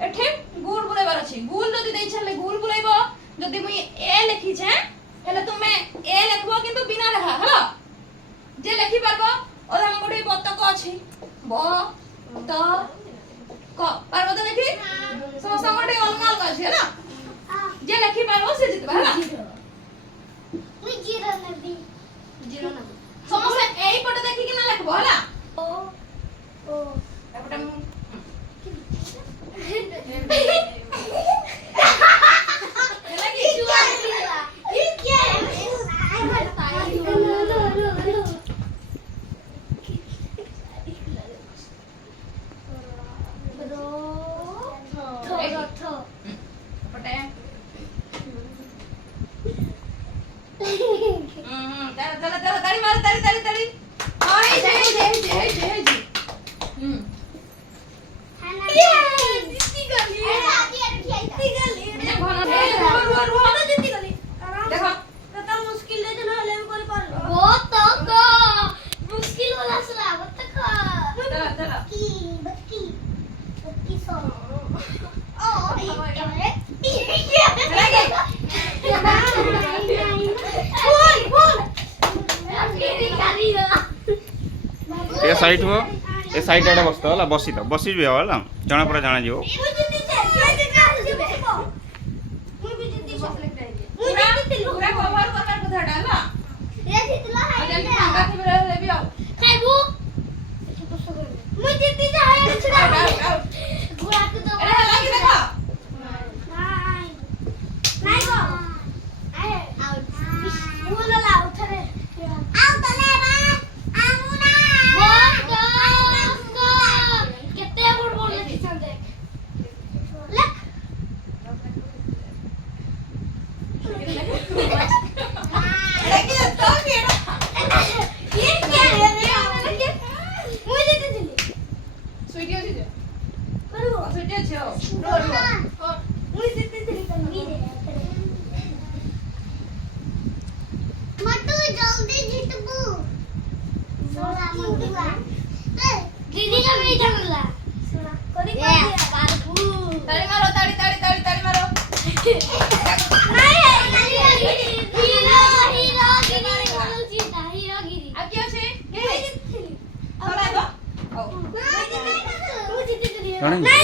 এঠে গুল বুলাইবার আছে গুল যদি দেই ছাড়লে গুল বুলাইব যদি মুই এ লিখিছে হেলে তুমি এ লিখবো কিন্তু বিনা লেখা হলো যে লিখি পারবো ওর আমি গোটে বতক আছে ব ত ক পারবো তো দেখি সমস্ত গোটে অলগা অলগা আছে হলো যে লিখি পারবো সে জিতবে হলো মুই জিরো নেবি সমস্ত এই পটে দেখি কি না লিখবো হলো ও ও এপটে ए साइड हो ए साइड आड़े बस तो बसी तो बसी भी होला जना पूरा जाना जीव पूरा कवर करना কথাটা হলো এ জিতলা হাই ফাঁকা থিবে রহলে বি আও খাইবো মুই জিতি যাই ছড়া ঘোড়া তো দাও এটা লাগি দেখো নাই নাই গো আয় আউট মুলা লাউ থরে আউ তলে বা আমুনা গো কেতে বড় বড় লিখিছন দেখ লেখ দেখি তো কি ये क्या है मुझे दे दे সুইটি আছে যে करो সুইটি আছে मुझे दे दे मटू जल्दी जितबू सोना मटुआ दीदी का भी झगड़ा सोना कोनी कर दिया बाबू ताली मारो ताली ताली ताली ताली मारो नहीं हीरो हीरो गिरी बोलो जीता हीरो गिरी আর কি আছে मुझे जितली তোরা তো मुझे जितली জানেন? नहीं